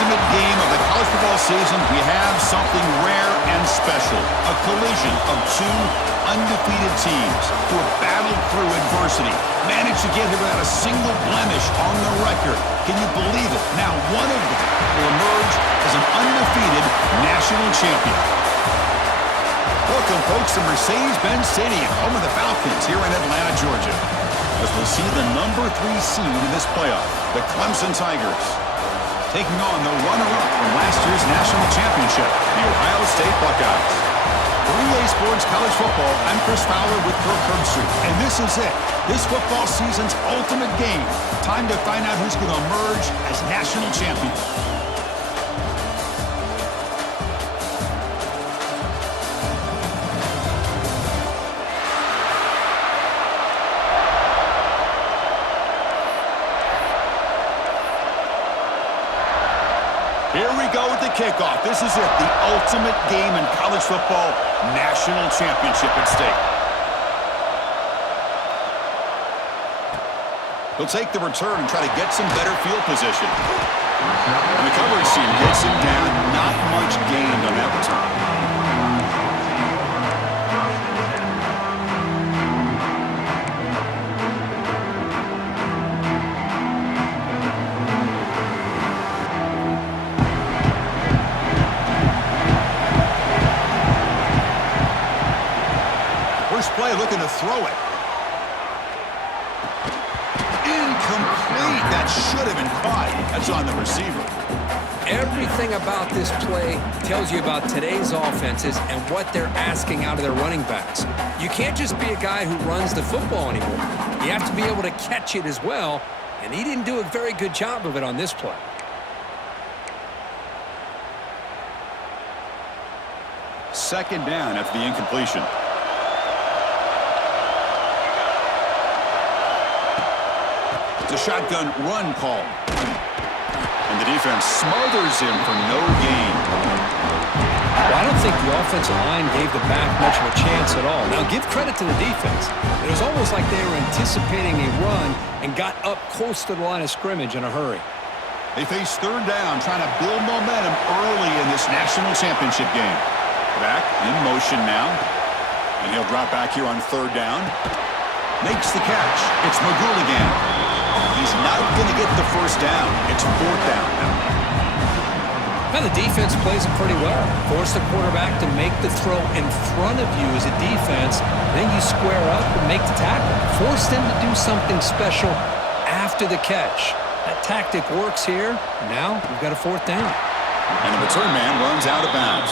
ultimate game of the college football season, we have something rare and special. A collision of two undefeated teams who have battled through adversity, managed to get here without a single blemish on the record. Can you believe it? Now one of them will emerge as an undefeated national champion. Welcome, folks, to Mercedes-Benz Stadium, home of the Falcons here in Atlanta, Georgia, as we'll see the number 3 seed in this playoff, the Clemson Tigers, taking on the runner-up from last year's national championship, the Ohio State Buckeyes. For Relay Sports College Football, I'm Chris Fowler with Kirk Herbstreit, and this is it. This football season's ultimate game. Time to find out who's going to emerge as national champion. Here we go with the kickoff. This is it, the ultimate game in college football, national championship at stake. He'll take the return and try to get some better field position. And the coverage team gets him down. Not much gained on that return. Play looking to throw it. Incomplete. That should have been caught. That's on the receiver. Everything about this play tells you about today's offenses and what they're asking out of their running backs. You can't just be a guy who runs the football anymore. You have to be able to catch it as well, and he didn't do a very good job of it on this play. Second down after the incompletion. A shotgun run call. And the defense smothers him for no gain. Well, I don't think the offensive line gave the back much of a chance at all. Now, give credit to the defense. It was almost like they were anticipating a run and got up close to the line of scrimmage in a hurry. They face third down, trying to build momentum early in this national championship game. Back in motion now. And he'll drop back here on third down. Makes the catch. It's McGool again. He's not going to get the first down. It's fourth down now. Now the defense plays it pretty well. Force the quarterback to make the throw in front of you as a defense. Then you square up and make the tackle. Force them to do something special after the catch. That tactic works here. Now we've got a fourth down. And the return man runs out of bounds.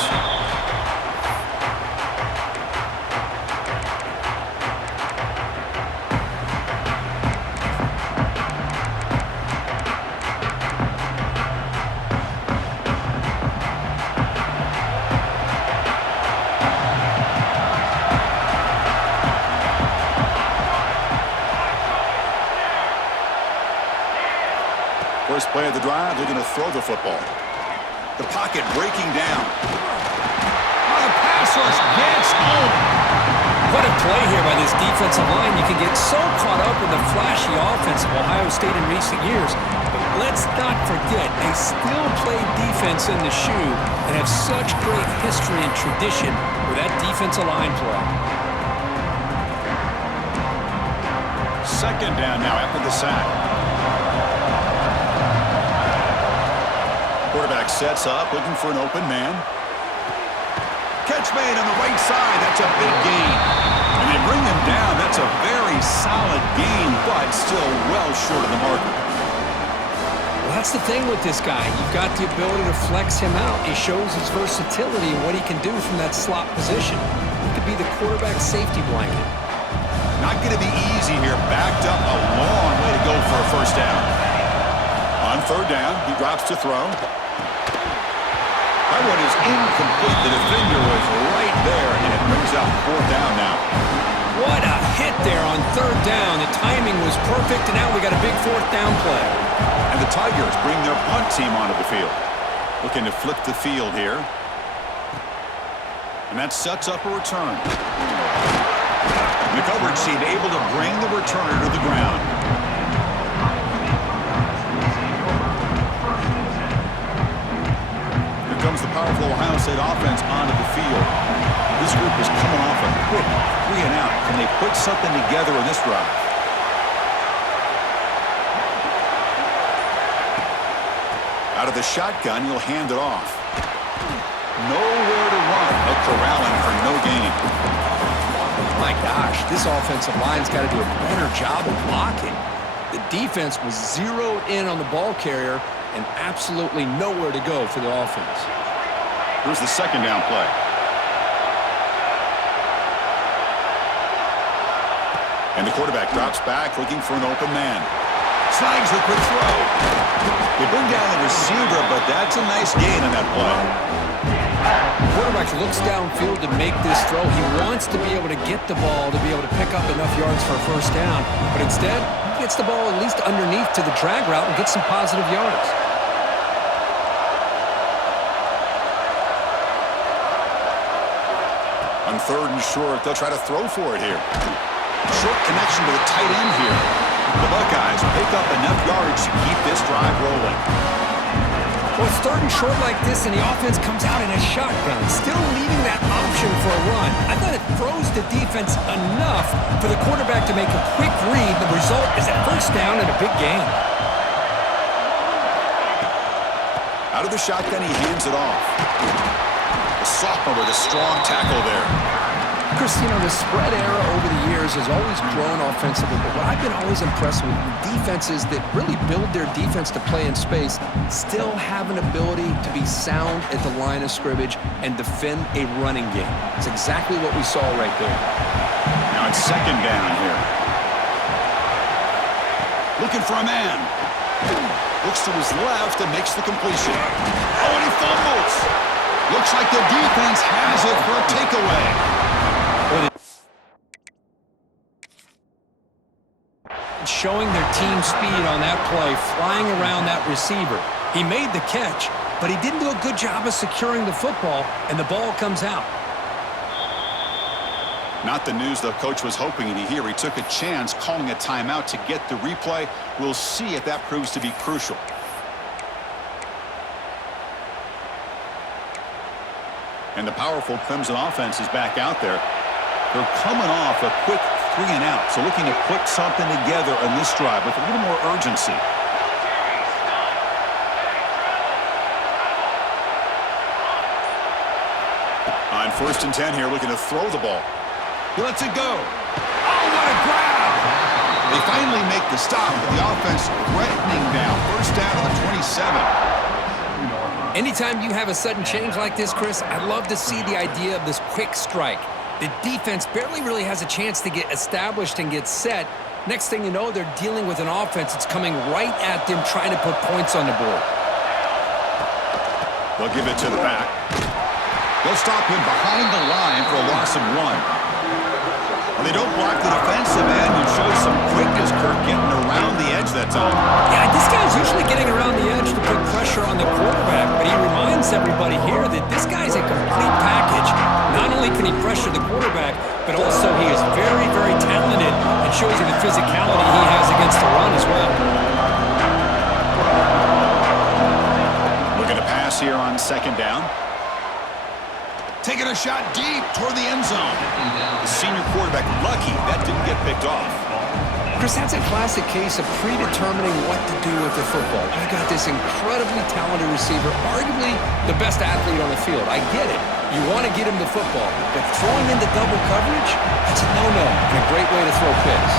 First play of the drive, they're going to throw the football. The pocket breaking down. On a pass rush, gets home. What a play here by this defensive line. You can get so caught up in the flashy offense of Ohio State in recent years. But let's not forget, they still play defense in the shoe and have such great history and tradition with that defensive line play. Second down now after the sack. Quarterback sets up, looking for an open man. Catch made on the right side. That's a big gain. And they bring him down. That's a very solid gain, but still well short of the marker. Well, that's the thing with this guy. You've got the ability to flex him out. He shows his versatility and what he can do from that slot position. He could be the quarterback safety blanket. Not going to be easy here. Backed up a long way to go for a first down. On third down, he drops to throw. That one is incomplete. The defender was right there, and it brings up fourth down now. What a hit there on third down. The timing was perfect, and now we got a big fourth down play. And the Tigers bring their punt team onto the field. Looking to flip the field here. And that sets up a return. The coverage team able to bring the returner to the ground. comes the powerful Ohio State offense onto the field. This group is coming off a quick 3 and out. Can they put something together in this drive? Out of the shotgun, he'll hand it off. Nowhere to run. They're corralling for no gain. My gosh, this offensive line's got to do a better job of blocking. The defense was zeroed in on the ball carrier and absolutely nowhere to go for the offense. Here's the second down play. And the quarterback drops back looking for an open man. Snags the quick throw. They bring down the receiver, but that's a nice gain on that play. The quarterback looks downfield to make this throw. He wants to be able to get the ball to be able to pick up enough yards for a first down. But instead, he gets the ball at least underneath to the drag route and gets some positive yards. On third and short, they'll try to throw for it here. Short connection to the tight end here. The Buckeyes pick up enough yards to keep this drive rolling. Well, it's third and short like this, and the offense comes out in a shotgun, still leaving that option for a run. I thought it throws the defense enough for the quarterback to make a quick read. The result is a first down and a big gain. Out of the shotgun, he hands it off. The sophomore with a strong tackle there. Chris, you know, the spread era over the years has always grown offensively, but what I've been always impressed with defenses that really build their defense to play in space still have an ability to be sound at the line of scrimmage and defend a running game. It's exactly what we saw right there. Now it's second down here. Looking for a man. Looks to his left and makes the completion. Oh, and he fumbles. Looks like the defense has it for a takeaway. Showing their team speed on that play, flying around that receiver. He made the catch, but he didn't do a good job of securing the football, and the ball comes out. Not the news the coach was hoping to hear. He took a chance calling a timeout to get the replay. We'll see if that proves to be crucial. And the powerful Clemson offense is back out there. They're coming off a quick 3 and out, so looking to put something together on this drive with a little more urgency. On 1st and 10 here, looking to throw the ball. He lets it go. Oh, what a grab! They finally make the stop, but the offense threatening now. First down to the 27. Anytime you have a sudden change like this, Chris, I love to see the idea of this quick strike. The defense barely really has a chance to get established and get set. Next thing you know, they're dealing with an offense that's coming right at them, trying to put points on the board. They'll give it to the back. They'll stop him behind the line for a loss of 1. And they don't block the defensive end and show some quickness, Kirk, getting around the edge that time. Yeah, this guy's usually getting around the edge to put pressure on the quarterback, but he reminds everybody here that this guy's a complete package. Not only can he pressure the quarterback, but also he is very, very talented and shows you the physicality he has against the run as well. Looking to pass here on second down. Taking a shot deep toward the end zone. The senior quarterback lucky that didn't get picked off. Chris, that's a classic case of predetermining what to do with the football. You've got this incredibly talented receiver, arguably the best athlete on the field. I get it. You want to get him the football, but throwing into double coverage, that's a no-no and a great way to throw picks.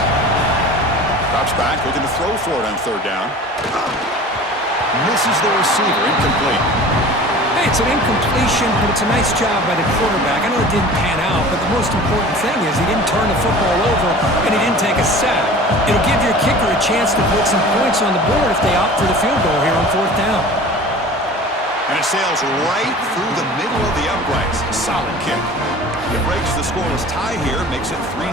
Drops back, looking to throw for it on third down. Misses the receiver, incomplete. Hey, it's an incompletion, but it's a nice job by the quarterback. I know it didn't pan out, but the most important thing is he didn't turn the football over and he didn't take a sack. It'll give your kicker a chance to put some points on the board if they opt for the field goal here on fourth down. And it sails right through the middle of the uprights. Solid kick. It breaks the scoreless tie here, makes it 3-0.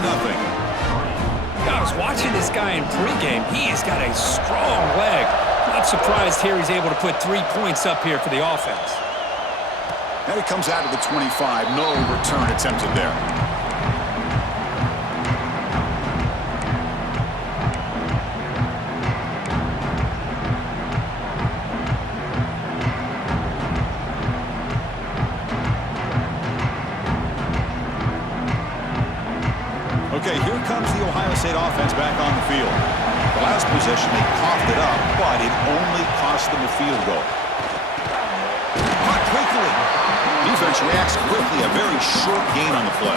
I was watching this guy in pregame. He has got a strong leg. Not surprised here he's able to put 3 points up here for the offense. And it comes out of the 25. No return attempted there. State offense back on the field. The last possession, they coughed it up, but it only cost them a field goal. Caught quickly. Defense reacts quickly. A very short gain on the play.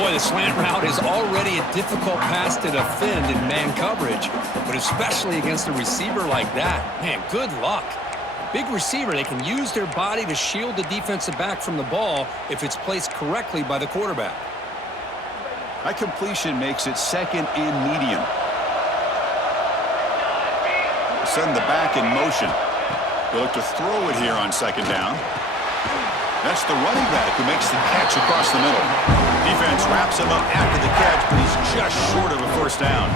Boy, the slant route is already a difficult pass to defend in man coverage, but especially against a receiver like that. Man, good luck. Big receiver, they can use their body to shield the defensive back from the ball if it's placed correctly by the quarterback. That completion makes it second and medium. Send the back in motion. They look to throw it here on second down. That's the running back who makes the catch across the middle. Defense wraps him up after the catch, but he's just short of a first down.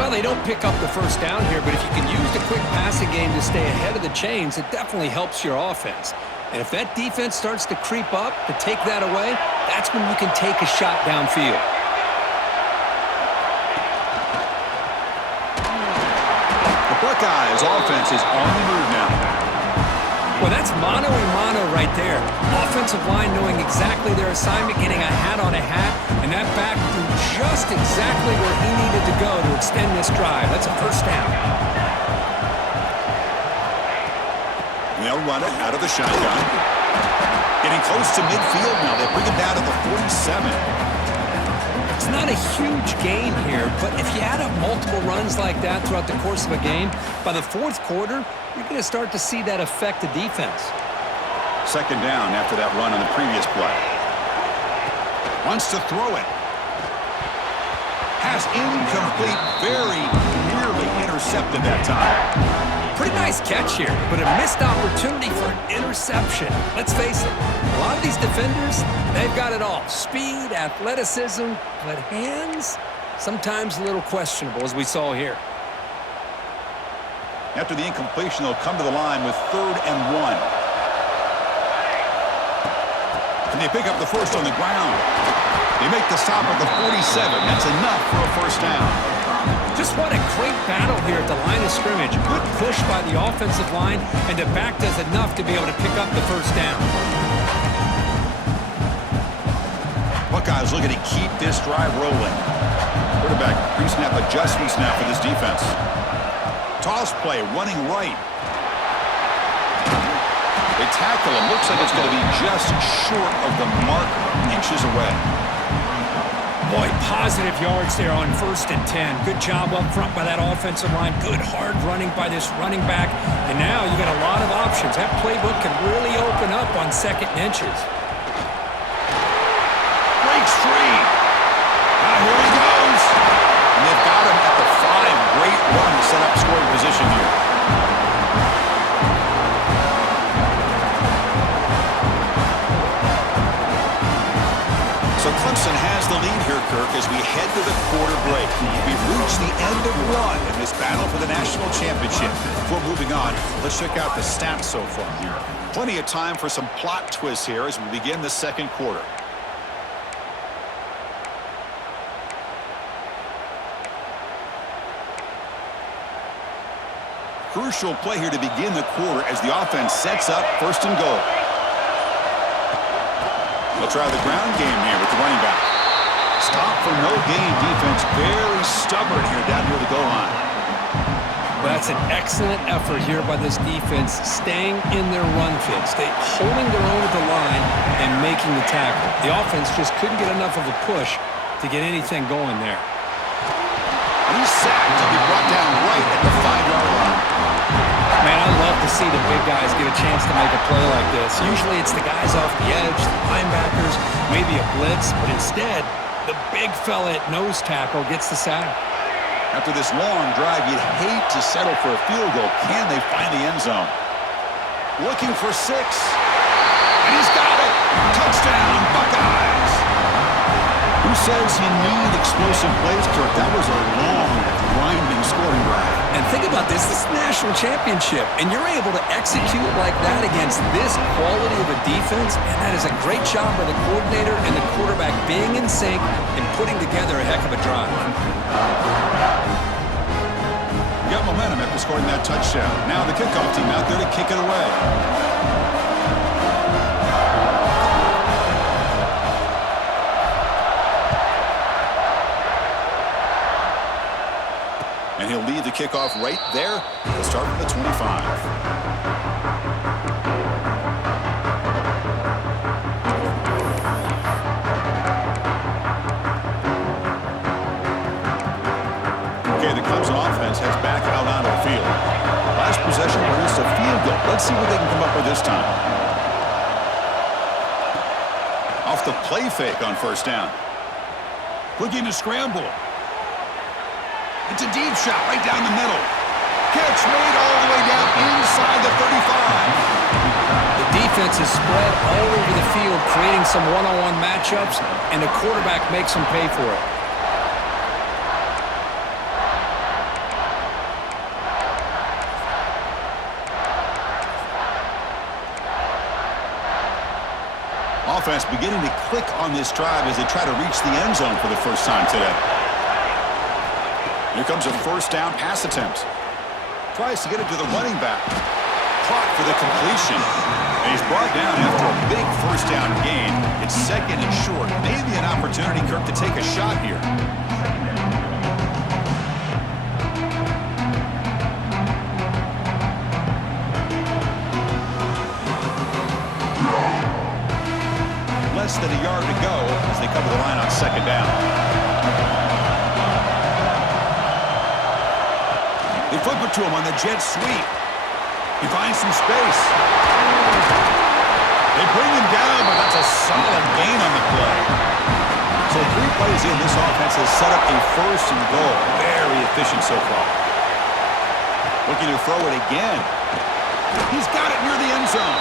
Well, they don't pick up the first down here, but if you can use the quick passing game to stay ahead of the chains, it definitely helps your offense. And if that defense starts to creep up to take that away, that's when you can take a shot downfield. The Buckeyes offense is on the move now. Well, that's mano-a-mano right there. Offensive line knowing exactly their assignment, getting a hat on a hat, and that back threw just exactly where he needed to go to extend this drive. That's a first down. They'll run it out of the shotgun. Getting close to midfield now. They bring him down to the 47. It's not a huge gain here, but if you add up multiple runs like that throughout the course of a game, by the fourth quarter, you're going to start to see that affect the defense. Second down after that run on the previous play. Wants to throw it. Pass incomplete, very nearly intercepted that time. Pretty nice catch here, but a missed opportunity for an interception. Let's face it, a lot of these defenders, they've got it all. Speed, athleticism, but hands, sometimes a little questionable, as we saw here. After the incompletion, they'll come to the line with 3rd and 1. And they pick up the first on the ground. They make the stop at the 47. That's enough for a first down. Just what a great battle here at the line of scrimmage. Good push by the offensive line, and the back does enough to be able to pick up the first down. Buckeyes looking to keep this drive rolling. Quarterback pre-snap adjustments now for this defense. Toss play, running right. They tackle him. Looks like it's going to be just short of the mark, inches away. Boy, positive yards there on 1st and 10. Good job up front by that offensive line. Good hard running by this running back. And now you got a lot of options. That playbook can really open up on 2nd and inches. Breaks free. Now here he goes. And they've got him at the 5. Great run to set up scoring position here. So Clemson has the lead here, Kirk, as we head to the quarter break. We've reached the end of one in this battle for the national championship. Before moving on, let's check out the stats so far. Plenty of time for some plot twists here as we begin the second quarter. Crucial play here to begin the quarter as the offense sets up 1st and goal. They'll try the ground game here with the running back. Stop for no gain defense. Very stubborn here down near the goal line. Well, that's an excellent effort here by this defense, staying in their run fit, holding their own at the line and making the tackle. The offense just couldn't get enough of a push to get anything going there. And he's sacked. He'll be brought down right at the 5-yard line. Man, I love to see the big guys get a chance to make a play like this. Usually it's the guys off the edge, the linebackers, maybe a blitz, but instead, the big fella at nose tackle gets the sack. After this long drive, you'd hate to settle for a field goal. Can they find the end zone? Looking for 6. And he's got it. Touchdown, Buckeyes. Who says you need explosive plays, Kirk? That was a long, grinding scoring drive. And think about this is the national championship, and you're able to execute like that against this quality of a defense, and that is a great job by the coordinator and the quarterback being in sync and putting together a heck of a drive. You got momentum after scoring that touchdown. Now the kickoff team out there to kick it away. he'll lead the kickoff right there. He'll start from the 25. The Clemson offense heads back out onto the field. Last possession produced a field goal. Let's see what they can come up with this time. Off the play fake on first down. Looking to scramble. It's a deep shot right down the middle. Catch made all the way down inside the 35. The defense is spread all over the field, creating some one-on-one matchups, and the quarterback makes them pay for it. Offense beginning to click on this drive as they try to reach the end zone for the first time today. Here comes a first down pass attempt. Tries to get it to the running back. Caught for the completion. And he's brought down after a big first down gain. It's second and short. Maybe an opportunity, Kirk, to take a shot here. Less than a yard to go as they cover the line on second down. They flip it to him on the jet sweep. He finds some space. They bring him down, but that's a solid gain on the play. So 3 plays in, this offense has set up a first and goal. Very efficient so far. Looking to throw it again. He's got it near the end zone.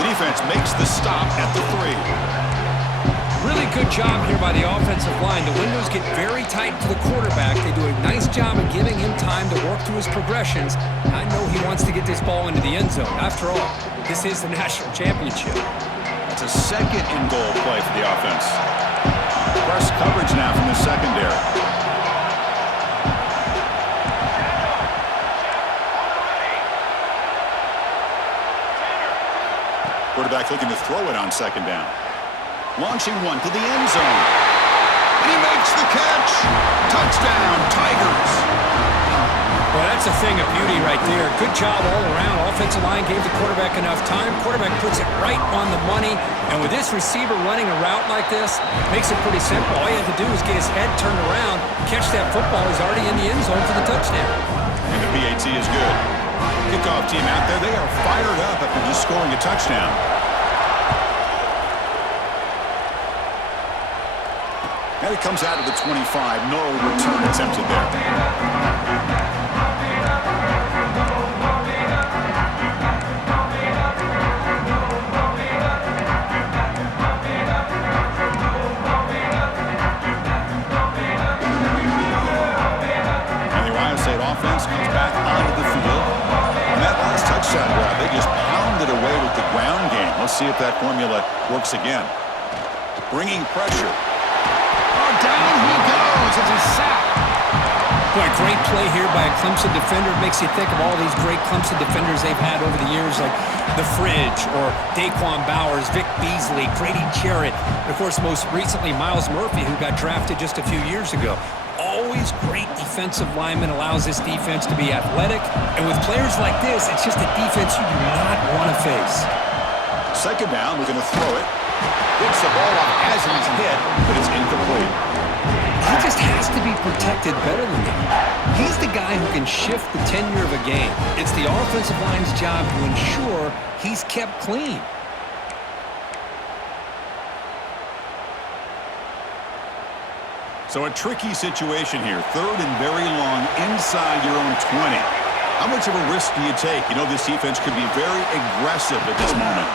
The defense makes the stop at the 3. Really good job here by the offensive line. The windows get very tight to the quarterback. They do a nice job of giving him time to work through his progressions. I know he wants to get this ball into the end zone. After all, this is the national championship. That's a second and goal play for the offense. Press coverage now from the secondary. Quarterback looking to throw it on second down. Launching one to the end zone. And he makes the catch. Touchdown, Tigers. Well, that's a thing of beauty right there. Good job all around. Offensive line gave the quarterback enough time. Quarterback puts it right on the money. And with this receiver running a route like this, makes it pretty simple. All you have to do is get his head turned around, catch that football. He's already in the end zone for the touchdown. And the PAT is good. Kickoff team out there. They are fired up after just scoring a touchdown. And it comes out of the 25. No return attempted there. And the Ohio State offense comes back onto the field. On that last touchdown drive, they just pounded away with the ground game. Let's see if that formula works again. Bringing pressure. Down he goes. It's a sack. Boy, great play here by a Clemson defender. It makes you think of all these great Clemson defenders they've had over the years, like The Fridge or Daquan Bowers, Vic Beasley, Grady Jarrett, and of course, most recently, Myles Murphy, who got drafted just a few years ago. Always great defensive lineman, allows this defense to be athletic. And with players like this, it's just a defense you do not want to face. Second down, we're going to throw it. Gets the ball off as he's hit, but it's incomplete. He just has to be protected better than that. He's the guy who can shift the tenure of a game. It's the offensive line's job to ensure he's kept clean. So a tricky situation here. Third and very long inside your own 20. How much of a risk do you take? You know this defense could be very aggressive at this moment.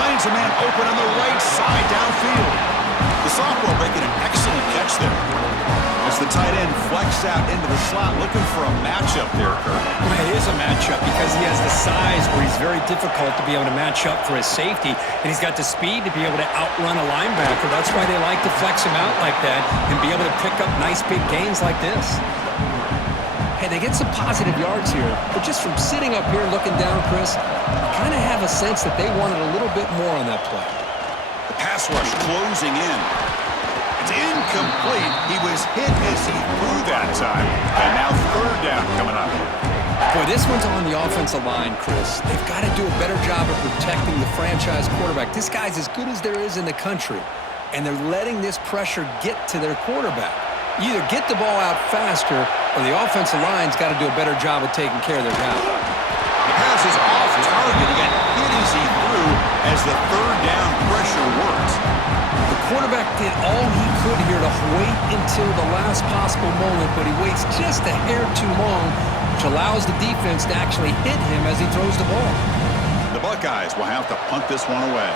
Finds a man open on the right side downfield. The sophomore making an excellent catch there. As the tight end flex out into the slot, looking for a matchup there, Kirk. Well, it is a matchup because he has the size where he's very difficult to be able to match up for his safety, and he's got the speed to be able to outrun a linebacker. That's why they like to flex him out like that and be able to pick up nice big gains like this. Hey, they get some positive yards here, but just from sitting up here looking down, Chris, I kind of have a sense that they wanted a little bit more on that play. The pass rush closing in. It's incomplete. He was hit as he threw that time. And now third down coming up. Boy, this one's on the offensive line, Chris. They've got to do a better job of protecting the franchise quarterback. This guy's as good as there is in the country, and they're letting this pressure get to their quarterback. You either get the ball out faster, or the offensive line's got to do a better job of taking care of their guy. The pass is off target. He got hit as he threw as the third down pressure worked. The quarterback did all he could here to wait until the last possible moment, but he waits just a hair too long, which allows the defense to actually hit him as he throws the ball. The Buckeyes will have to punt this one away.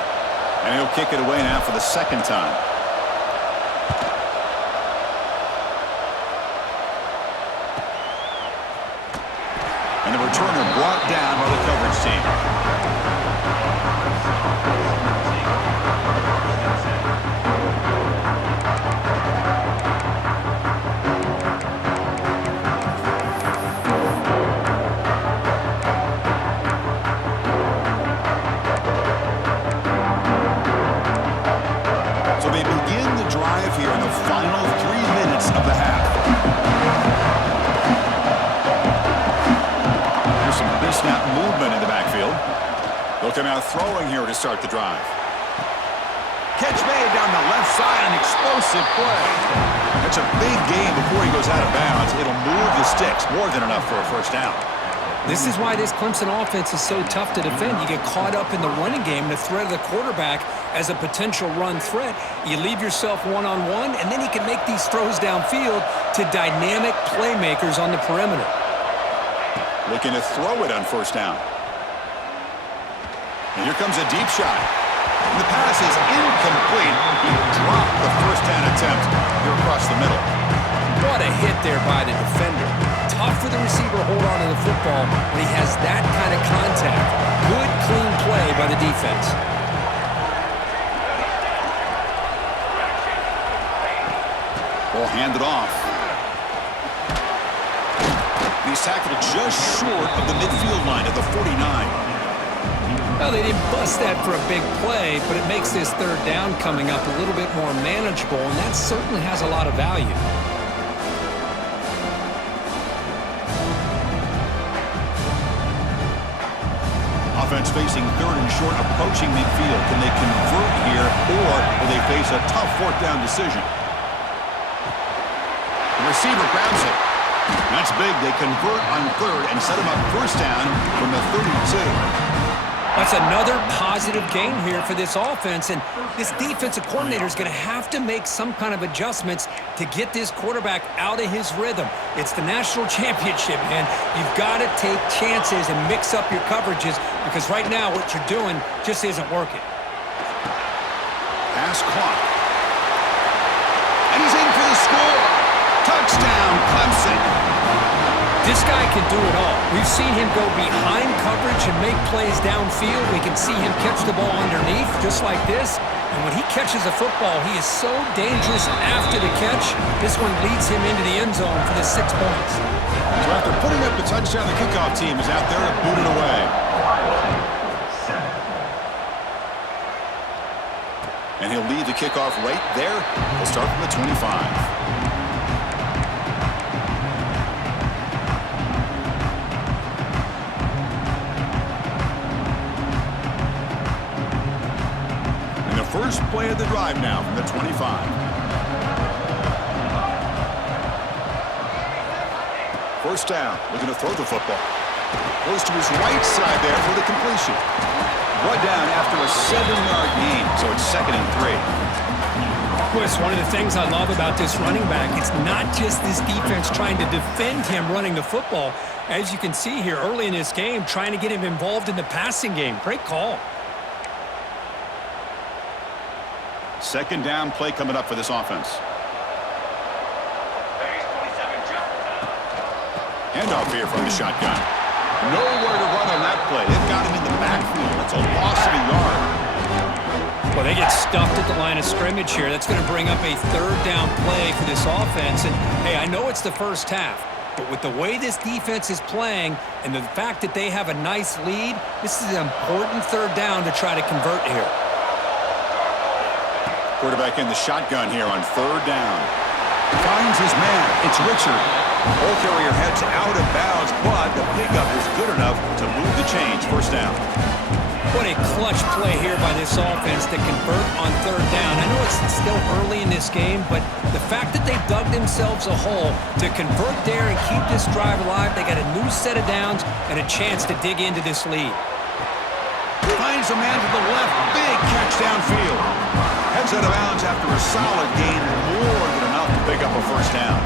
And he'll kick it away now for the second time. And the returner brought down by the coverage team. So they begin the drive here in the final 3 minutes of the half. There's some pre-snap movement in the backfield. They'll come out throwing here to start the drive. Catch made down the left side, an explosive play. That's a big gain before he goes out of bounds. It'll move the sticks, more than enough for a first down. This is why this Clemson offense is so tough to defend. You get caught up in the running game, the threat of the quarterback as a potential run threat. You leave yourself one-on-one, and then you can make these throws downfield to dynamic playmakers on the perimeter. Looking to throw it on first down. And here comes a deep shot. And the pass is incomplete. He dropped the first down attempt here across the middle. What a hit there by the defender. Tough for the receiver to hold on to the football when he has that kind of contact. Good, clean play by the defense. Ball handed off. He's tackled just short of the midfield line at the 49. Well, they didn't bust that for a big play, but it makes this third down coming up a little bit more manageable, and that certainly has a lot of value. Offense facing third and short, approaching midfield. Can they convert here, or will they face a tough fourth down decision? The receiver grabs it. That's big. They convert on third and set him up first down from the 32. That's another positive gain here for this offense, and this defensive coordinator is going to have to make some kind of adjustments to get this quarterback out of his rhythm. It's the national championship, man. You've got to take chances and mix up your coverages because right now what you're doing just isn't working. Pass clock. And he's in for the score. Touchdown, Clemson. This guy can do it all. We've seen him go behind coverage and make plays downfield. We can see him catch the ball underneath just like this. And when he catches a football, he is so dangerous after the catch. This one leads him into the end zone for the 6 points. So after putting up the touchdown, the kickoff team is out there to boot it away. And he'll lead the kickoff right there. He'll start from the 25. First play of the drive now from the 25. First down, looking to throw the football. Goes to his right side there for the completion. Brought down after a 7-yard gain, so it's 2nd and 3. Chris, one of the things I love about this running back, it's not just this defense trying to defend him running the football. As you can see here early in this game, trying to get him involved in the passing game. Great call. Second down play coming up for this offense. Handoff here from the shotgun. Nowhere to run on that play. They've got him in the backfield. That's a loss of a yard. Well, they get stuffed at the line of scrimmage here. That's going to bring up a third down play for this offense. And, hey, I know it's the first half, but with the way this defense is playing and the fact that they have a nice lead, this is an important third down to try to convert here. Quarterback in the shotgun here on third down. Finds his man. It's Richard. Ball carrier heads out of bounds, but the pickup is good enough to move the chains. First down. What a clutch play here by this offense to convert on third down. I know it's still early in this game, but the fact that they dug themselves a hole to convert there and keep this drive alive, they got a new set of downs and a chance to dig into this lead. Finds a man to the left. Big catch downfield. Heads out of bounds after a solid gain, more than enough to pick up a first down.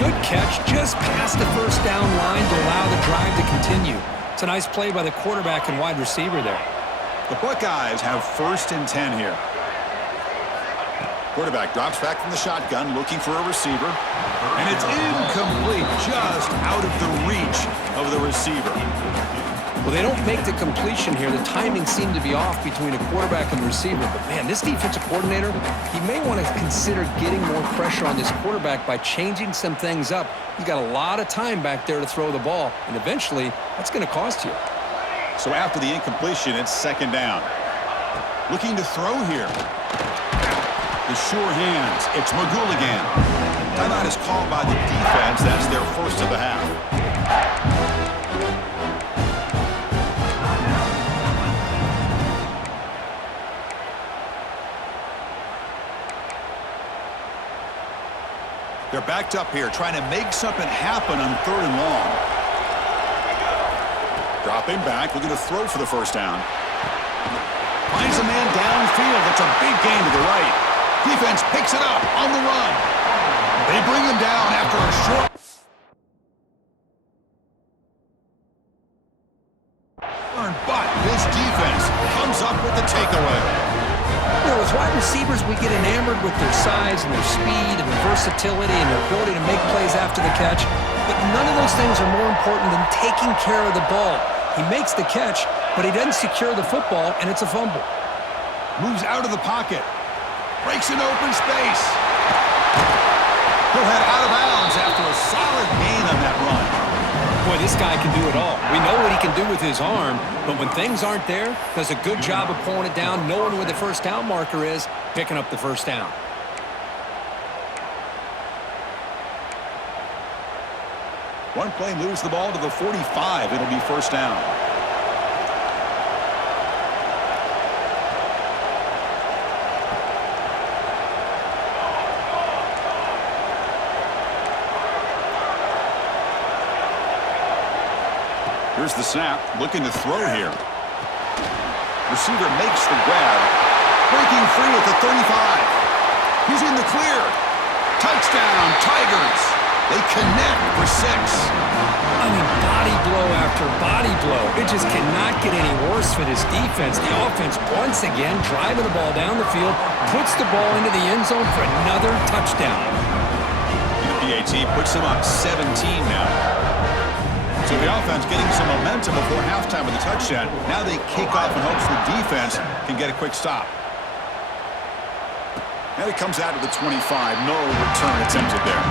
Good catch just past the first down line to allow the drive to continue. It's a nice play by the quarterback and wide receiver there. The Buckeyes have first and 10 here. Quarterback drops back from the shotgun, looking for a receiver. And it's incomplete, just out of the reach of the receiver. Well, they don't make the completion here. The timing seemed to be off between a quarterback and the receiver. But, man, this defensive coordinator, he may want to consider getting more pressure on this quarterback by changing some things up. He's got a lot of time back there to throw the ball, and eventually that's going to cost you. So after the incompletion, it's second down. Looking to throw here. The sure hands. It's McGooligan. Timeout is called by the defense. That's their first of the half. They're backed up here, trying to make something happen on third and long. Dropping back, looking to throw for the first down. Finds a man downfield. It's a big gain to the right. Defense picks it up on the run. They bring him down after a short. But this defense comes up with the takeaway. You know, as wide receivers, we get enamored with their size and their speed and their versatility and their ability to make plays after the catch. But none of those things are more important than taking care of the ball. He makes the catch, but he doesn't secure the football, and it's a fumble. Moves out of the pocket. Breaks an open space. He'll head out of bounds after a solid gain on that run. Boy, this guy can do it all. We know what he can do with his arm, but when things aren't there, does a good job of pulling it down, knowing where the first down marker is, picking up the first down. One play moves the ball to the 45. It'll be first down. Here's the snap, looking to throw here. Receiver makes the grab. Breaking free at the 35. He's in the clear. Touchdown, Tigers. They connect for 6. I mean, body blow after body blow. It just cannot get any worse for this defense. The offense, once again, driving the ball down the field, puts the ball into the end zone for another touchdown. The PAT puts them up 17 now. So the offense getting some momentum before halftime with a touchdown. Now they kick off in hopes the defense can get a quick stop. Now it comes out to the 25. No return attempted there.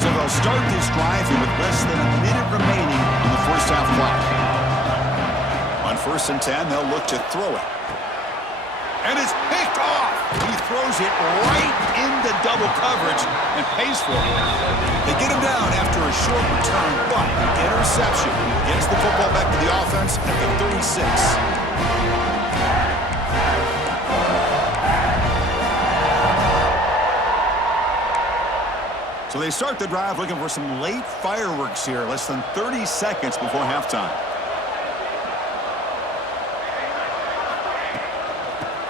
So they'll start this drive here with less than a minute remaining on the first half clock. On first and 10, they'll look to throw it. And it's picked off. He throws it right into double coverage and pays for it. They get him down after a short return, but interception gets the football back to the offense at the 36. So they start the drive looking for some late fireworks here, less than 30 seconds before halftime.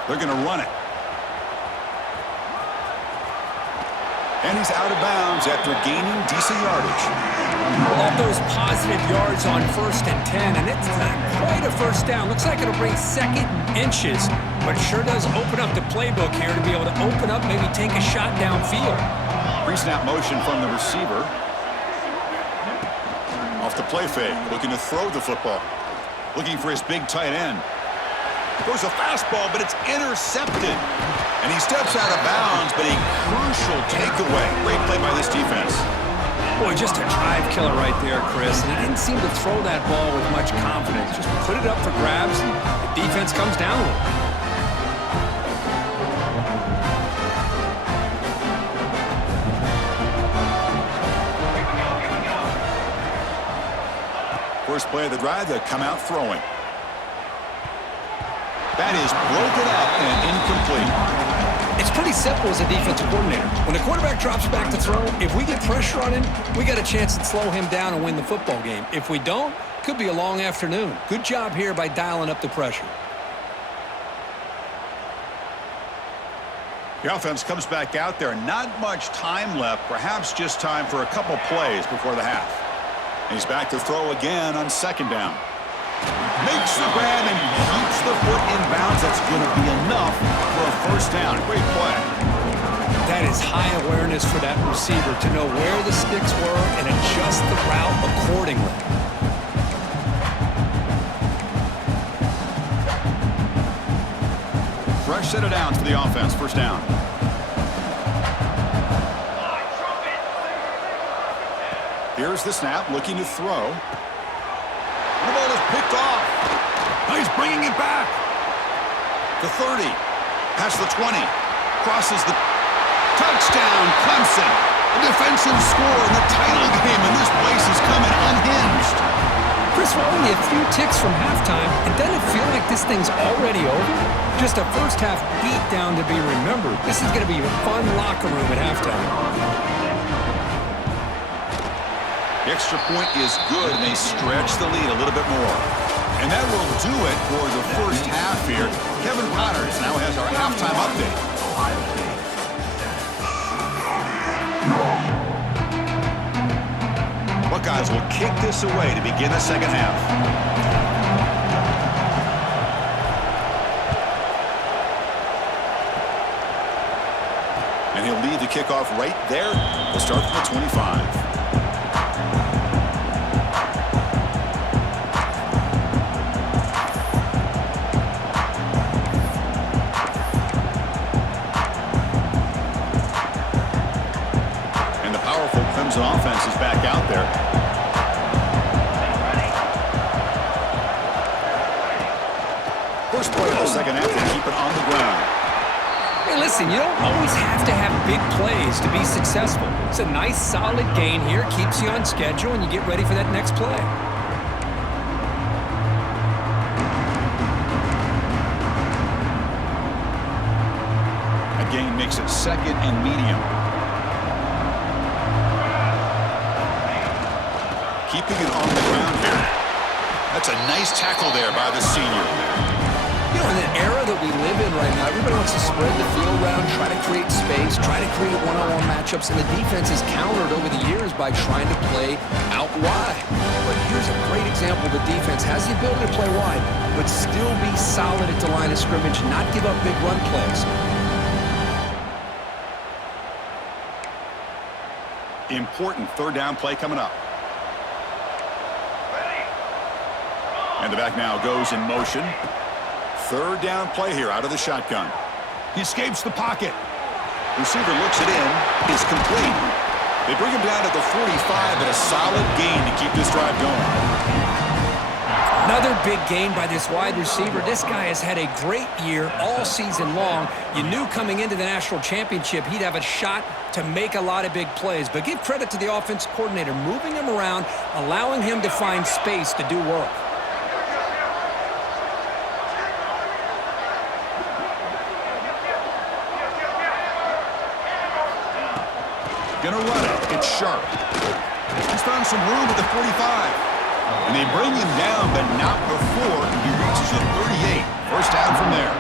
They're going to run it. And he's out of bounds after gaining decent yardage. All those positive yards on first and 10, and it's not quite a first down. Looks like it'll bring second inches, but it sure does open up the playbook here to be able to open up, maybe take a shot downfield. Pre-snap motion from the receiver. Off the play fake, looking to throw the football. Looking for his big tight end. Throws a fastball, but it's intercepted. And he steps out of bounds, but a crucial takeaway. Great play by this defense. Boy, just a drive killer right there, Chris. And he didn't seem to throw that ball with much confidence. Just put it up for grabs, and the defense comes down with it. First play of the drive, they come out throwing. That is broken up and incomplete. It's pretty simple as a defensive coordinator. When the quarterback drops back to throw, if we get pressure on him, we got a chance to slow him down and win the football game. If we don't, could be a long afternoon. Good job here by dialing up the pressure. The offense comes back out there. Not much time left. Perhaps just time for a couple plays before the half. He's back to throw again on second down. Makes the grab and keeps the foot in bounds. That's going to be enough for a first down. Great play. That is high awareness for that receiver to know where the sticks were and adjust the route accordingly. Fresh set of downs for the offense. First down. Here's the snap, looking to throw. The ball is picked off. He's bringing it back. The 30. Past the 20. Crosses the touchdown, Clemson. A defensive score in the title game, and this place is coming unhinged. Chris, we're only a few ticks from halftime, and doesn't it feel like this thing's already over? Just a first-half beatdown to be remembered. This is going to be a fun locker room at halftime. The extra point is good, and they stretch the lead a little bit more. And that will do it for the first half here. Kevin Connors now has our halftime update. Buckeyes will kick this away to begin the second half. And he'll lead the kickoff right there. We'll start from the 25. Offense is back out there. First play of the second half, they keep it on the ground. Hey, listen, you don't always have to have big plays to be successful. It's a nice, solid gain here, keeps you on schedule, and you get ready for that next play. A gain makes it second and medium. Keeping it on the ground here. That's a nice tackle there by the senior. You know, in the era that we live in right now, everybody wants to spread the field around, try to create space, try to create one-on-one matchups, and the defense is countered over the years by trying to play out wide. But here's a great example. The defense has the ability to play wide, but still be solid at the line of scrimmage, not give up big run plays. Important third down play coming up. And the back now goes in motion. Third down play here out of the shotgun. He escapes the pocket. Receiver looks it in. It's complete. They bring him down at the 45, but a solid gain to keep this drive going. Another big gain by this wide receiver. This guy has had a great year all season long. You knew coming into the national championship he'd have a shot to make a lot of big plays. But give credit to the offensive coordinator, moving him around, allowing him to find space to do work. Gonna run it. It's Sharp. He's found some room at the 45. And they bring him down, but not before he reaches the 38. First down from there.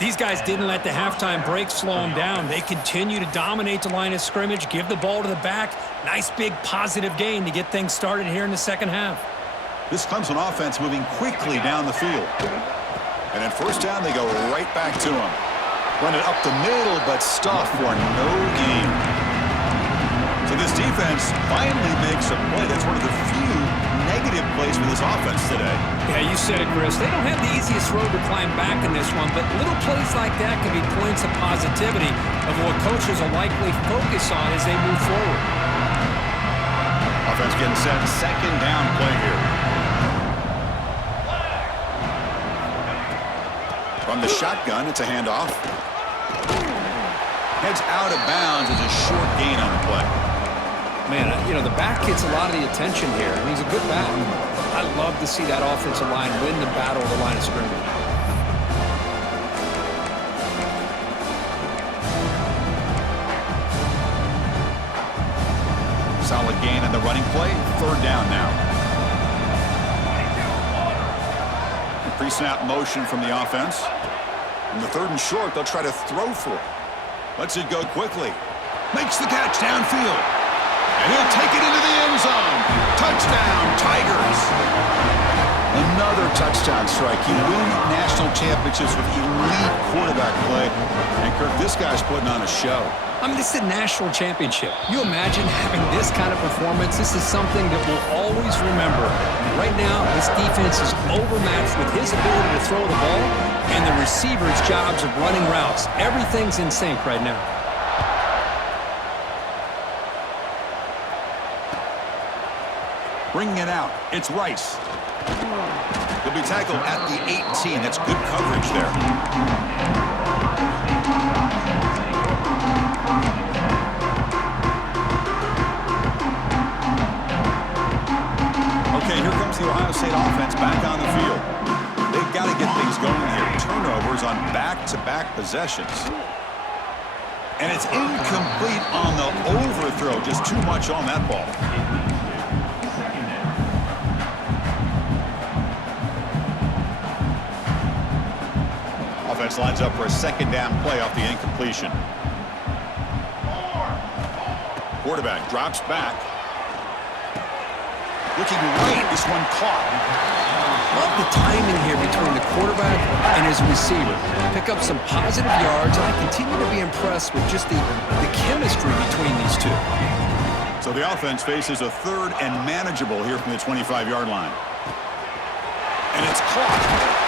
These guys didn't let the halftime break slow them down. They continue to dominate the line of scrimmage, give the ball to the back. Nice big positive gain to get things started here in the second half. This Clemson offense moving quickly down the field. And at first down, they go right back to him. Run it up the middle, but stuff for no gain. So this defense finally makes a play. That's one of the few negative plays for this offense today. Yeah, you said it, Chris. They don't have the easiest road to climb back in this one, but little plays like that can be points of positivity of what coaches will likely focus on as they move forward. Offense getting set. Second down play here. From the shotgun, it's a handoff. Heads out of bounds as a short gain on the play. Man, the back gets a lot of the attention here, and he's a good back. I love to see that offensive line win the battle of the line of scrimmage. Solid gain on the running play. Third down now. Pre-snap motion from the offense. In the third and short, they'll try to throw for it. Lets it go quickly. Makes the catch downfield. And he'll take it into the end zone. Touchdown, Tigers. Another touchdown strike. You win national championships with elite quarterback play. And, Kirk, this guy's putting on a show. I mean, this is a national championship. You imagine having this kind of performance? This is something that we'll always remember. Right now, this defense is overmatched with his ability to throw the ball and the receivers' jobs of running routes. Everything's in sync right now. Bringing it out, it's Rice. He'll be tackled at the 18. That's good coverage there. Okay, here comes the Ohio State offense back on the field. They've got to get things going here. Turnovers on back-to-back possessions. And it's incomplete on the overthrow. Just too much on that ball. Offense lines up for a second down play off the incompletion. Quarterback drops back. Looking right, this one caught. Love the timing here between the quarterback and his receiver. Pick up some positive yards, and I continue to be impressed with just the chemistry between these two. So the offense faces a third and manageable here from the 25-yard line. And it's caught.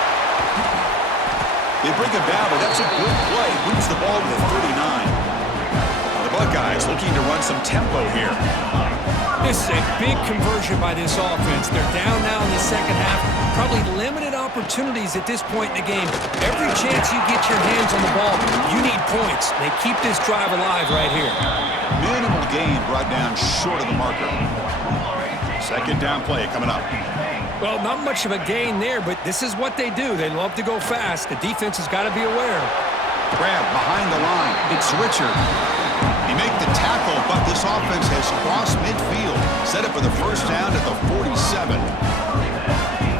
They bring him down, but that's a good play. Moves the ball to the 39. The Buckeyes looking to run some tempo here. This is a big conversion by this offense. They're down now in the second half. Probably limited opportunities at this point in the game. Every chance you get your hands on the ball, you need points. They keep this drive alive right here. Minimal gain brought down short of the marker. Second down play coming up. Well, not much of a gain there, but this is what they do. They love to go fast. The defense has got to be aware. Grab behind the line. It's Richard. He make the tackle, but this offense has crossed midfield. Set up for the first down at the 47.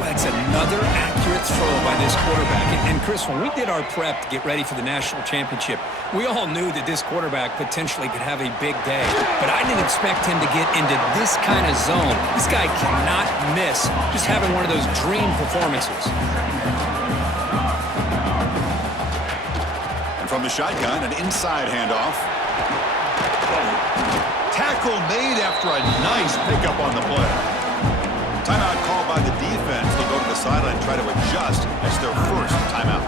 That's another accurate throw by this quarterback. And Chris, when we did our prep to get ready for the national championship, we all knew that this quarterback potentially could have a big day. But I didn't expect him to get into this kind of zone. This guy cannot miss just having one of those dream performances. And from the shotgun, an inside handoff. Tackle made after a nice pickup on the play. Timeout called by the defense. They'll go to the sideline and try to adjust. That's their first timeout.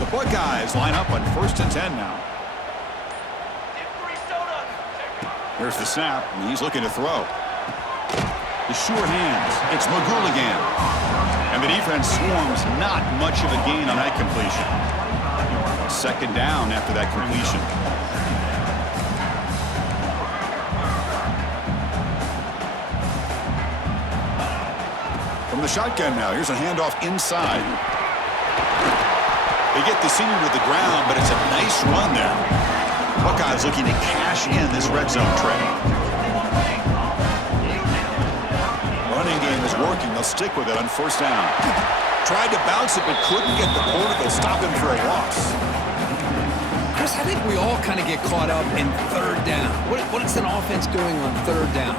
The Buckeyes line up on 1st and 10 now. Here's the snap, and he's looking to throw. The sure hands. It's McGooligan. And the defense swarms, not much of a gain on that completion. Second down after that completion. From the shotgun now, here's a handoff inside. They get the senior to the ground, but it's a nice run there. Buckeyes looking to cash in this red zone trade. Running game is working. They'll stick with it on first down. Tried to bounce it, but couldn't get the portico. Stop him for a loss. Chris, I think we all kind of get caught up in third down. What is an offense doing on third down?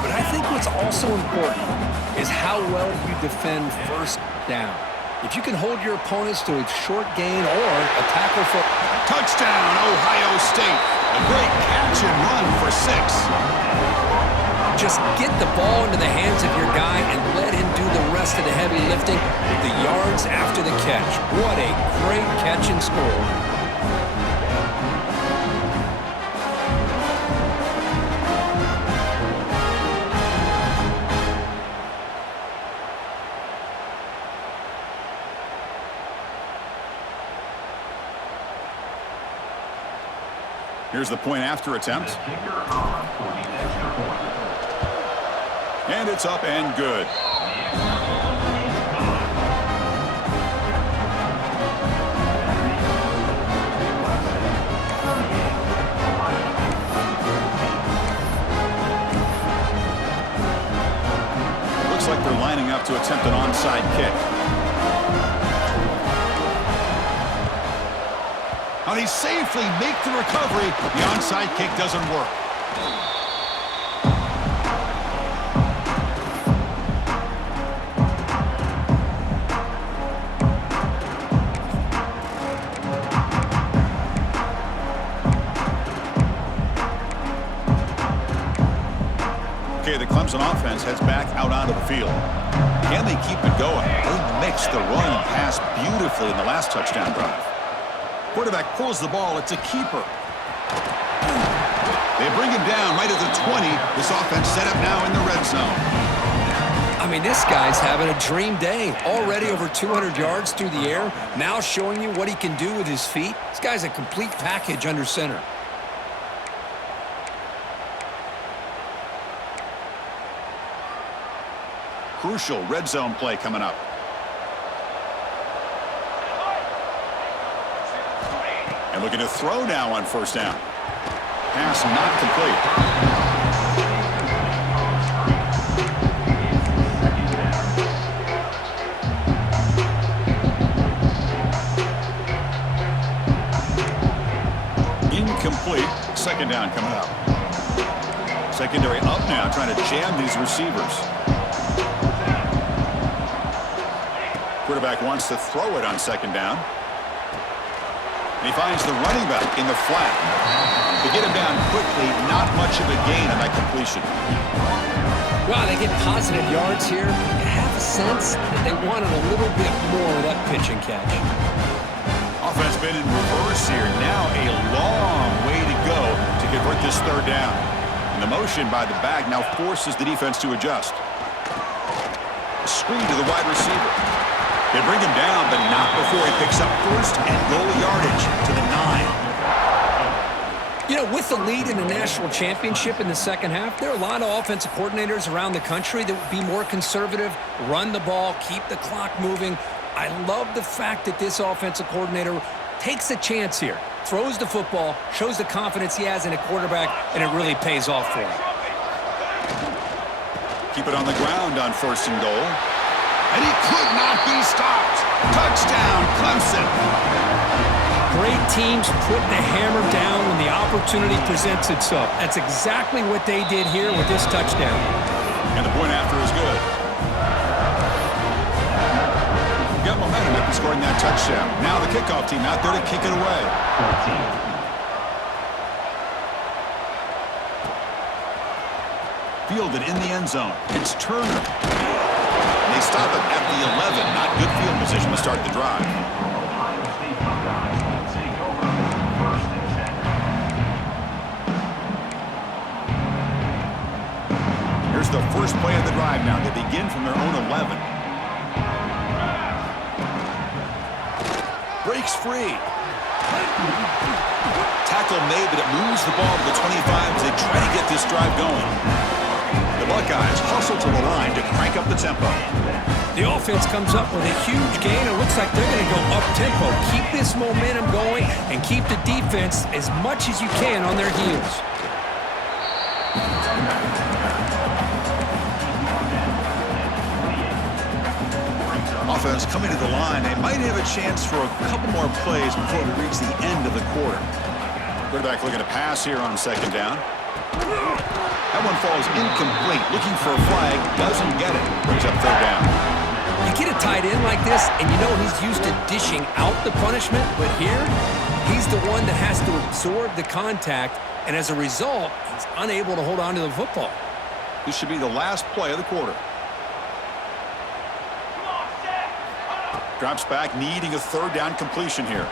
But I think what's also important is how well you defend first down. If you can hold your opponents to a short gain or a tackle for... Touchdown, Ohio State. A great catch and run for 6. Just get the ball into the hands of your guy and let him do the rest of the heavy lifting with the yards after the catch. What a great catch and score. Here's the point after attempt. And it's up and good. Looks like they're lining up to attempt an onside kick. Now they safely make the recovery. The onside kick doesn't work. Okay, the Clemson offense heads back out onto the field. Can they keep it going? They mixed the run and pass beautifully in the last touchdown drive. Quarterback pulls the ball. It's a keeper. They bring him down right at the 20. This offense set up now in the red zone. I mean, this guy's having a dream day. Already over 200 yards through the air. Now showing you what he can do with his feet. This guy's a complete package under center. Crucial red zone play coming up. And looking to throw now on first down. Pass not complete. Incomplete. Second down coming up. Secondary up now, trying to jam these receivers. Quarterback wants to throw it on second down. And he finds the running back in the flat. To get him down quickly, not much of a gain on that completion. Wow, they get positive yards here. You have a sense that they wanted a little bit more of that pitch and catch. Offense been in reverse here. Now a long way to go to convert this third down. And the motion by the back now forces the defense to adjust. A screen to the wide receiver. They bring him down, but not before he picks up first and goal yardage to the 9. You know, with the lead in the national championship in the second half, there are a lot of offensive coordinators around the country that would be more conservative, run the ball, keep the clock moving. I love the fact that this offensive coordinator takes a chance here, throws the football, shows the confidence he has in a quarterback, and it really pays off for him. Keep it on the ground on first and goal. And he could not be stopped. Touchdown, Clemson. Great teams put the hammer down when the opportunity presents itself. That's exactly what they did here with this touchdown. And the point after is good. Got momentum after scoring that touchdown. Now the kickoff team out there to kick it away. Fielded in the end zone. It's Turner. They stop it at the 11. Not good field position to start the drive. Here's the first play of the drive now. They begin from their own 11. Breaks free. Tackle made, but it moves the ball to the 25 as they try to get this drive going. The Buckeyes hustle to the line to crank up the tempo. The offense comes up with a huge gain. It looks like they're going to go up-tempo. Keep this momentum going and keep the defense as much as you can on their heels. Offense coming to the line. They might have a chance for a couple more plays before we reach the end of the quarter. Quarterback looking to pass here on second down. That one falls incomplete. Looking for a flag. Doesn't get it. Brings up third down. You get a tight end like this, and you know he's used to dishing out the punishment, but here, he's the one that has to absorb the contact, and as a result, he's unable to hold on to the football. This should be the last play of the quarter. Drops back, needing a third down completion here.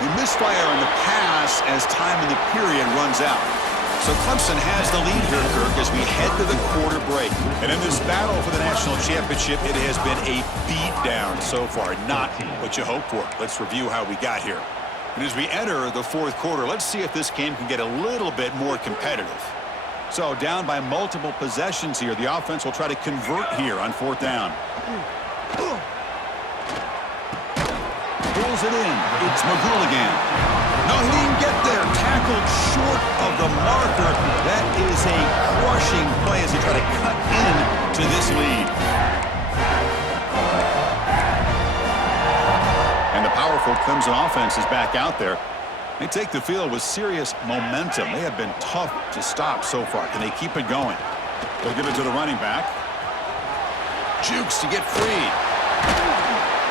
They misfire on the pass as time in the period runs out. So Clemson has the lead here, Kirk, as we head to the quarter break. And in this battle for the national championship, it has been a beatdown so far. Not what you hoped for. Let's review how we got here. And as we enter the fourth quarter, let's see if this game can get a little bit more competitive. So down by multiple possessions here, the offense will try to convert here on fourth down. Pulls it in. It's McGooligan. No, he didn't get there. Tackled short of the marker. That is a crushing play as he tried to cut in to this lead. And the powerful Clemson offense is back out there. They take the field with serious momentum. They have been tough to stop so far. Can they keep it going? They'll give it to the running back. Jukes to get free.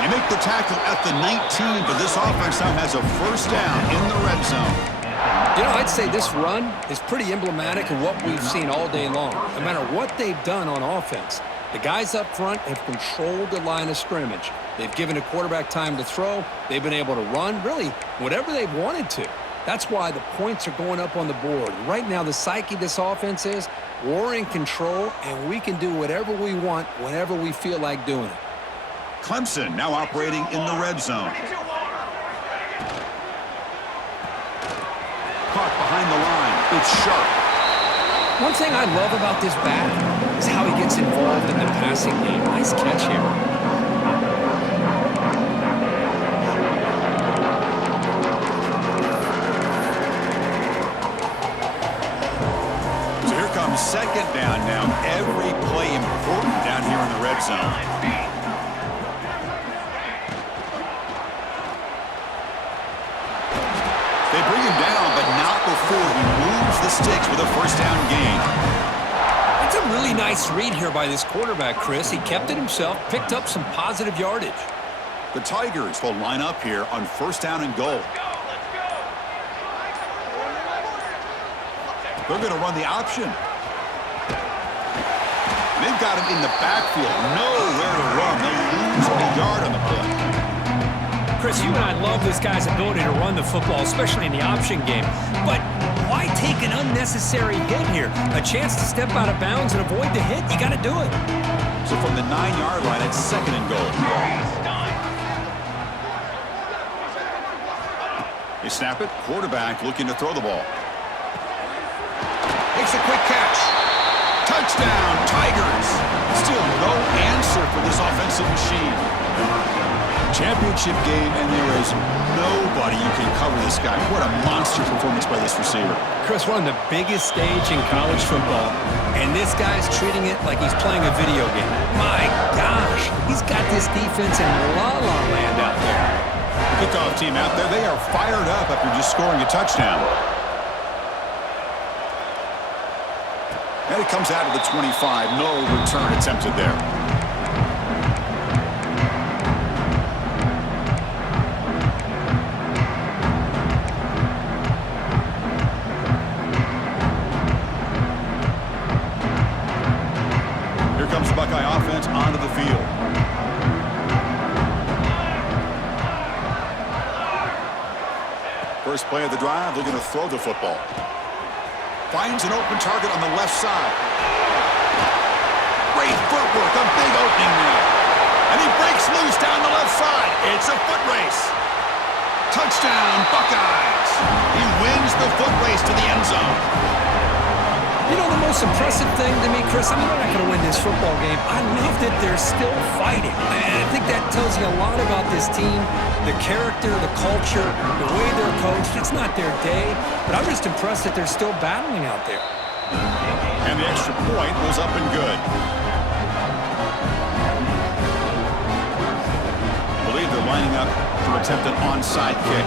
You make the tackle at the 19, but this offense now has a first down in the red zone. You know, I'd say this run is pretty emblematic of what we've seen all day long. No matter what they've done on offense, the guys up front have controlled the line of scrimmage. They've given a quarterback time to throw. They've been able to run, really, whatever they've wanted to. That's why the points are going up on the board. Right now, the psyche of this offense is we're in control, and we can do whatever we want whenever we feel like doing it. Clemson now operating in the red zone. Caught behind the line. It's Sharp. One thing I love about this back is how he gets involved in the passing game. Nice catch here. So here comes second down now. Every play important down here in the red zone. They bring him down, but not before he moves the sticks with a first down gain. That's a really nice read here by this quarterback, Chris. He kept it himself, picked up some positive yardage. The Tigers will line up here on first down and goal. They're going to run the option. They've got him in the backfield. Nowhere to run. They'll lose a yard on the play. Chris, you and I love this guy's ability to run the football, especially in the option game. But why take an unnecessary hit here? A chance to step out of bounds and avoid the hit? You got to do it. So from the 9-yard line, it's second and goal. They snap it. Quarterback looking to throw the ball. Makes a quick catch. Touchdown, Tigers. Still no answer for this offensive machine. Championship game, and there is nobody you can cover this guy. What a monster performance by this receiver. Chris, we're on the biggest stage in college football, and this guy's treating it like he's playing a video game. My gosh, he's got this defense in la-la land out there. Kickoff team out there. They are fired up after just scoring a touchdown. And it comes out of the 25. No return attempted there. Buckeye offense onto the field. First play of the drive, they're going to throw the football. Finds an open target on the left side. Great footwork, a big opening now. And he breaks loose down the left side. It's a foot race. Touchdown, Buckeyes. He wins the foot race to the end zone. You know, the most impressive thing to me, Chris, I mean, they're not going to win this football game. I love that they're still fighting. And I think that tells you a lot about this team, the character, the culture, the way they're coached. It's not their day, but I'm just impressed that they're still battling out there. And the extra point was up and good. I believe they're lining up to attempt an onside kick.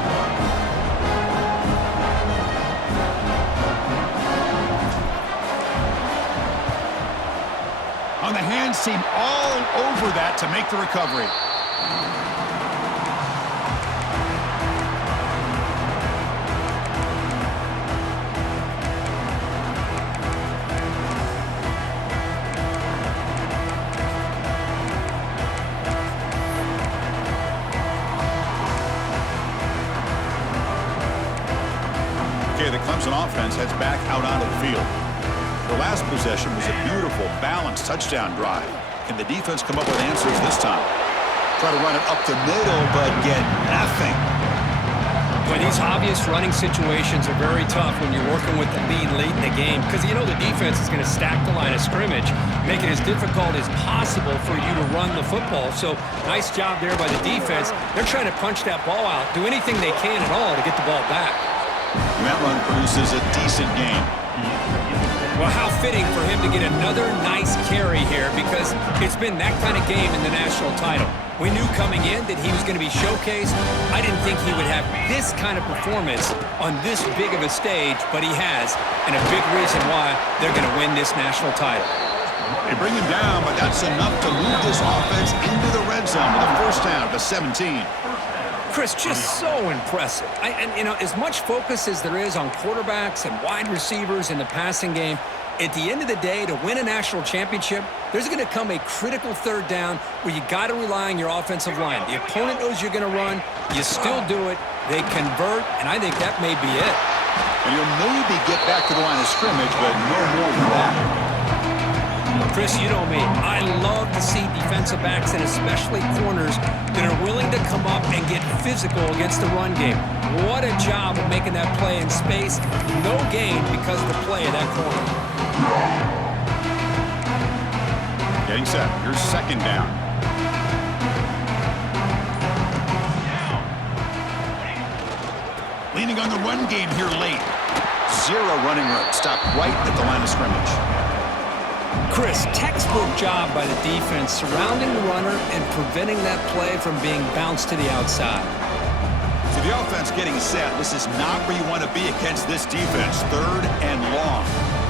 On the hands team, all over that to make the recovery. offense heads back out onto the field. Their last possession was a beautiful, balanced touchdown drive. Can the defense come up with answers this time? Try to run it up the middle, but get nothing. Well, these obvious running situations are very tough when you're working with the lead late in the game because you know the defense is going to stack the line of scrimmage, make it as difficult as possible for you to run the football. So nice job there by the defense. They're trying to punch that ball out, do anything they can at all to get the ball back. That run produces a decent gain. Well, how fitting for him to get another nice carry here because it's been that kind of game in the national title. We knew coming in that he was going to be showcased. I didn't think he would have this kind of performance on this big of a stage, but he has, and a big reason why they're going to win this national title. They bring him down, but that's enough to move this offense into the red zone with a first down to 17. Chris, just so impressive. And you know, as much focus as there is on quarterbacks and wide receivers in the passing game, at the end of the day, to win a national championship, there's going to come a critical third down where you got to rely on your offensive line. The opponent knows you're going to run. You still do it. They convert, and I think that may be it. And you'll maybe get back to the line of scrimmage, but no more than that. Chris, you know me. I love to see defensive backs and especially corners that are willing to come up and get physical against the run game. What a job of making that play in space. No gain because of the play of that corner. Getting set. Here's second down. Leaning on the run game here late. Zero running room. Stopped right at the line of scrimmage. Chris, textbook job by the defense surrounding the runner and preventing that play from being bounced to the outside. So the offense getting set. This is not where you want to be against this defense. Third and long.